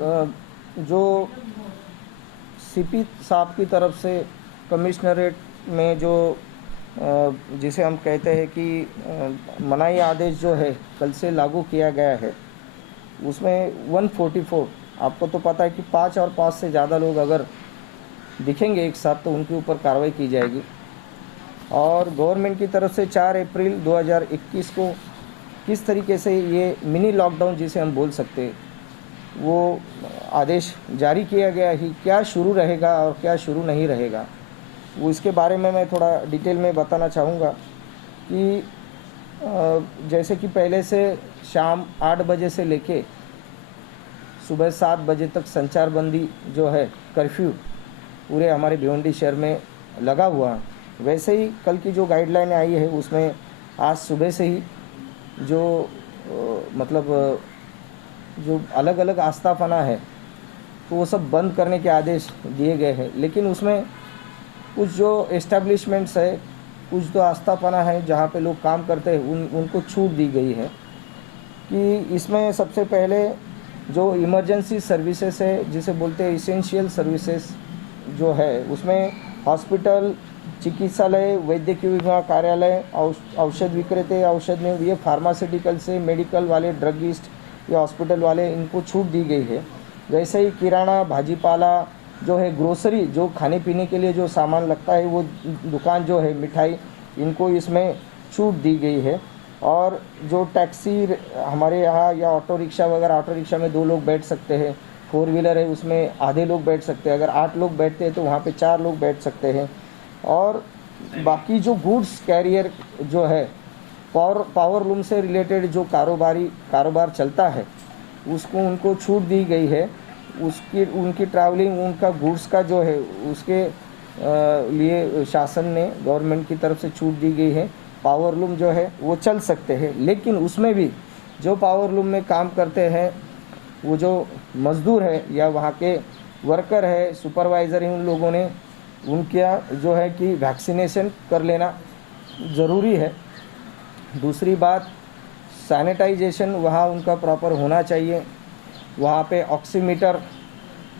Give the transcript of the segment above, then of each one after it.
जो सीपी साहब की तरफ से कमिश्नरेट में जो जिसे हम कहते हैं कि मनाही आदेश जो है कल से लागू किया गया है, उसमें 144, आपको तो पता है कि 5 और 5 से ज़्यादा लोग अगर दिखेंगे एक साथ तो उनके ऊपर कार्रवाई की जाएगी। और गवर्नमेंट की तरफ से 4 अप्रैल 2021 को किस तरीके से ये मिनी लॉकडाउन जिसे हम बोल सकते हैं वो आदेश जारी किया गया है, क्या शुरू रहेगा और क्या शुरू नहीं रहेगा, वो इसके बारे में मैं थोड़ा डिटेल में बताना चाहूँगा। कि जैसे कि पहले से शाम 8 बजे से लेके सुबह 7 बजे तक संचारबंदी जो है, कर्फ्यू पूरे हमारे भिवंडी शहर में लगा हुआ, वैसे ही कल की जो गाइडलाइन आई है उसमें आज सुबह से ही जो मतलब जो अलग अलग आस्थापना है तो वो सब बंद करने के आदेश दिए गए हैं। लेकिन उसमें कुछ जो एस्टेब्लिशमेंट्स है, कुछ जो आस्थापना है जहाँ पे लोग काम करते हैं उनको छूट दी गई है। कि इसमें सबसे पहले जो इमरजेंसी सर्विसेज है जिसे बोलते हैं इसेंशियल सर्विसेज जो है, उसमें हॉस्पिटल, चिकित्सालय, वैद्यकीय विभाग कार्यालय, औषध विक्रेते, औषध में ये फार्मास्यूटिकल से मेडिकल वाले, ड्रगिस्ट या हॉस्पिटल वाले, इनको छूट दी गई है। वैसे ही किराना, भाजीपाला जो है, ग्रोसरी जो खाने पीने के लिए जो सामान लगता है, वो दुकान जो है, मिठाई, इनको इसमें छूट दी गई है। और जो टैक्सी हमारे यहाँ या ऑटो रिक्शा वगैरह, ऑटो रिक्शा में 2 लोग बैठ सकते हैं, 4 व्हीलर है उसमें आधे लोग बैठ सकते हैं, अगर 8 लोग बैठते हैं तो वहाँ पे 4 लोग बैठ सकते हैं। और बाकी जो गुड्स कैरियर जो है, पावर लूम से रिलेटेड जो कारोबार चलता है उसको उनको छूट दी गई है। उनकी ट्रैवलिंग, उनका गुड्स का जो है उसके लिए शासन ने, गवर्नमेंट की तरफ से छूट दी गई है। पावर लूम जो है वो चल सकते हैं, लेकिन उसमें भी जो पावर लूम में काम करते हैं वो जो मज़दूर है या वहाँ के वर्कर है, सुपरवाइज़र हैं, उन लोगों ने उनका जो है कि वैक्सीनेशन कर लेना ज़रूरी है। दूसरी बात, सैनिटाइजेशन वहाँ उनका प्रॉपर होना चाहिए, वहाँ पे ऑक्सीमीटर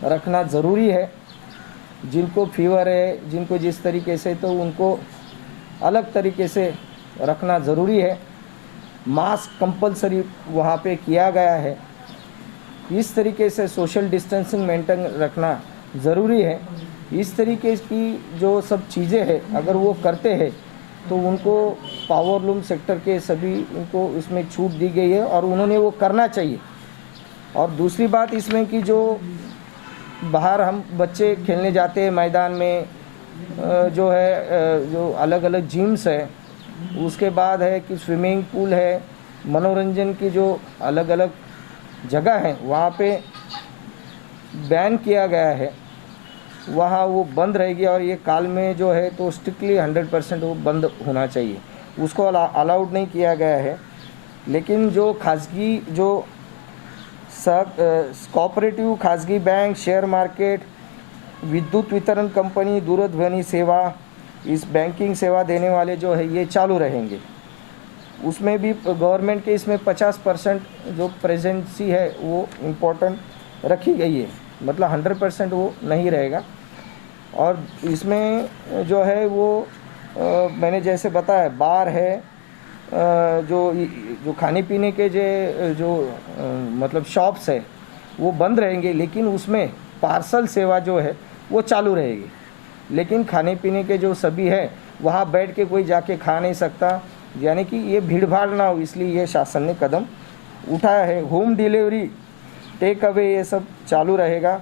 रखना ज़रूरी है। जिनको फीवर है, जिनको जिस तरीके से, तो उनको अलग तरीके से रखना ज़रूरी है। मास्क कंपलसरी वहाँ पे किया गया है। इस तरीके से सोशल डिस्टेंसिंग मेंटेन रखना ज़रूरी है। इस तरीके की जो सब चीज़ें हैं अगर वो करते हैं तो उनको पावर लूम सेक्टर के सभी उनको इसमें छूट दी गई है और उन्होंने वो करना चाहिए। और दूसरी बात इसमें कि जो बाहर हम बच्चे खेलने जाते हैं मैदान में, जो है जो अलग अलग जिम्स है, उसके बाद है कि स्विमिंग पूल है, मनोरंजन की जो अलग अलग जगह है वहाँ पे बैन किया गया है, वहाँ वो बंद रहेगी। और ये काल में जो है तो स्ट्रिक्टली 100% वो बंद होना चाहिए, उसको अलाउड नहीं किया गया है। लेकिन जो खासगी, जो कोऑपरेटिव, खासगी बैंक, शेयर मार्केट, विद्युत वितरण कंपनी, दूरध्वनि सेवा, इस बैंकिंग सेवा देने वाले जो है ये चालू रहेंगे। उसमें भी गवर्नमेंट के इसमें 50% जो प्रेजेंसी है वो इम्पोर्टेंट रखी गई है, मतलब 100% वो नहीं रहेगा। और इसमें जो है वो मैंने जैसे बताया, बार है, जो खाने पीने के जो मतलब शॉप्स है वो बंद रहेंगे, लेकिन उसमें पार्सल सेवा जो है वो चालू रहेगी। लेकिन खाने पीने के जो सभी है वहाँ बैठ के कोई जाके खा नहीं सकता, यानी कि ये भीड़ भाड़ ना हो, इसलिए ये शासन ने कदम उठाया है। होम डिलीवरी, टेक अवे, ये सब चालू रहेगा।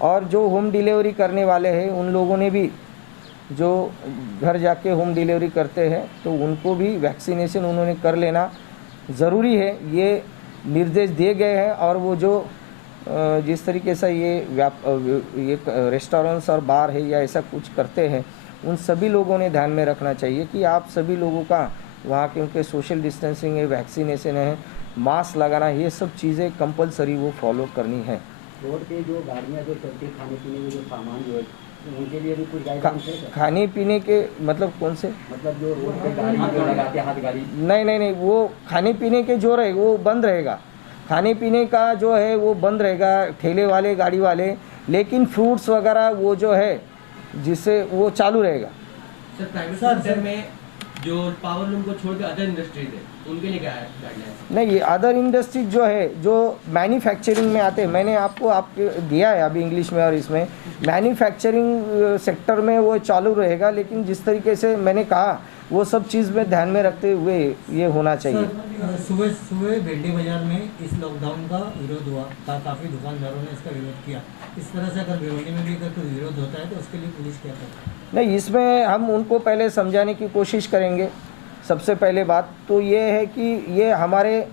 और जो होम डिलीवरी करने वाले हैं उन लोगों ने भी, जो घर जाके होम डिलीवरी करते हैं, तो उनको भी वैक्सीनेशन उन्होंने कर लेना ज़रूरी है, ये निर्देश दिए गए हैं। और वो जो जिस तरीके से ये रेस्टोरेंट्स और बार है या ऐसा कुछ करते हैं, उन सभी लोगों ने ध्यान में रखना चाहिए कि आप सभी लोगों का वहाँ के उनके सोशल डिस्टेंसिंग है, वैक्सीनेशन है, मास्क लगाना, ये सब चीज़ें कंपलसरी वो फॉलो करनी है। रोड पे जो गाड़ियाँ जो चलती हैं, खाने पीने के जो सामान जो है उनके लिए भी कुछ गाइडलाइंस है? खाने पीने के मतलब कौन से? मतलब जो रोड पे गाड़ी जो लगाते हैं, हाथ गाड़ी? नहीं, वो खाने पीने के जो रहे वो बंद रहेगा, खाने पीने का जो है वो बंद रहेगा, ठेले वाले गाड़ी वाले, लेकिन फ्रूट्स वगैरह वो जो है जिससे वो चालू रहेगा। सर प्राइवेट सेक्टर में जो पावर लूम को छोड़ के अदर इंडस्ट्रीज है उनके लिए क्या है गाइडलाइंस? नहीं, ये अदर इंडस्ट्रीज जो है जो मैन्युफैक्चरिंग में आते हैं, मैंने आपको दिया है अभी इंग्लिश में और इसमें मैन्युफैक्चरिंग सेक्टर में वो चालू रहेगा, लेकिन जिस तरीके से मैंने कहा वो सब चीज़ में ध्यान में रखते हुए ये होना चाहिए। सुबह भेंडी बाजार में इस लॉकडाउन का विरोध हुआ था, काफ़ी दुकानदारों ने इसका विरोध किया। इस तरह से अगर भिवंडी में भी अगर कोई विरोध होता है तो उसके लिए पुलिस क्या करती है? नहीं, इसमें हम उनको पहले समझाने की कोशिश करेंगे। सबसे पहले बात तो ये है कि ये हमारे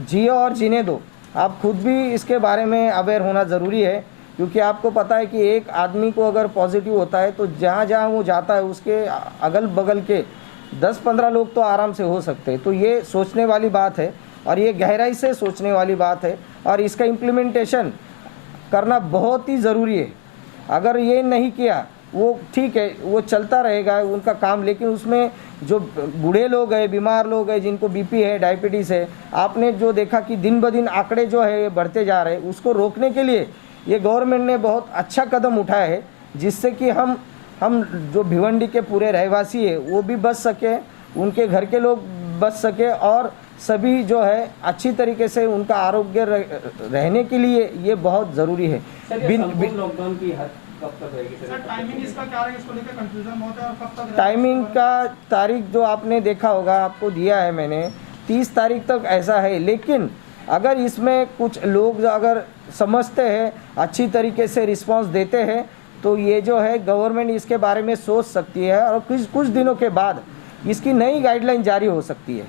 जिए और जीने दो, आप खुद भी इसके बारे में अवेयर होना ज़रूरी है, क्योंकि आपको पता है कि एक आदमी को अगर पॉजिटिव होता है तो जहाँ जहाँ वो जाता है उसके अगल बगल के 10-15 लोग तो आराम से हो सकते हैं। तो ये सोचने वाली बात है और ये गहराई से सोचने वाली बात है और इसका इम्प्लीमेंटेशन करना बहुत ही ज़रूरी है। अगर ये नहीं किया वो ठीक है, वो चलता रहेगा उनका काम, लेकिन उसमें जो बूढ़े लोग हैं, बीमार लोग हैं, जिनको बीपी है, डायबिटीज़ है, आपने जो देखा कि दिन ब दिन आंकड़े जो है ये बढ़ते जा रहे हैं, उसको रोकने के लिए ये गवर्नमेंट ने बहुत अच्छा कदम उठाया है, जिससे कि हम जो भिवंडी के पूरे रहवासी है वो भी बच सके, उनके घर के लोग बच सके और सभी जो है अच्छी तरीके से उनका आरोग्य रहने के लिए ये बहुत ज़रूरी है। लॉकडाउन की हद कब तक रहेगी सर? टाइमिंग इसका क्या है, इसको लेकर कंफ्यूजन बहुत है और कब तक? टाइमिंग का तारीख जो आपने देखा होगा, आपको दिया है मैंने, 30 तारीख तक ऐसा है, लेकिन अगर इसमें कुछ लोग अगर समझते हैं, अच्छी तरीके से रिस्पांस देते हैं, तो ये जो है गवर्नमेंट इसके बारे में सोच सकती है और कुछ दिनों के बाद इसकी नई गाइडलाइन जारी हो सकती है।